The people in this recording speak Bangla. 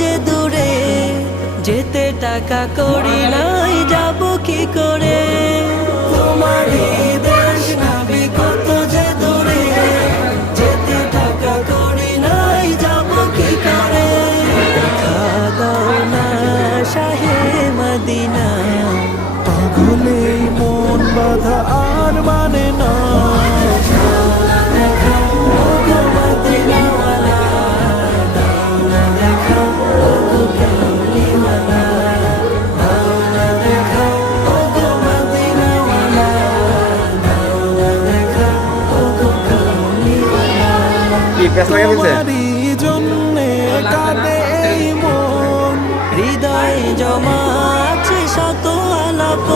যে দূরে, যেতে টাকা করি নাই যাব কি করে। তোমার এই দেশ নাবি কত যে দূরে, যেতে টাকা করি নাই যাব কি করে। দেখা দাও না শাহে মদিনা, পাগলে মন বাধা আর মানে না। তোমারই জন্যে কাঁদে এই মন, হৃদয় জমা আছে শত আলাপ।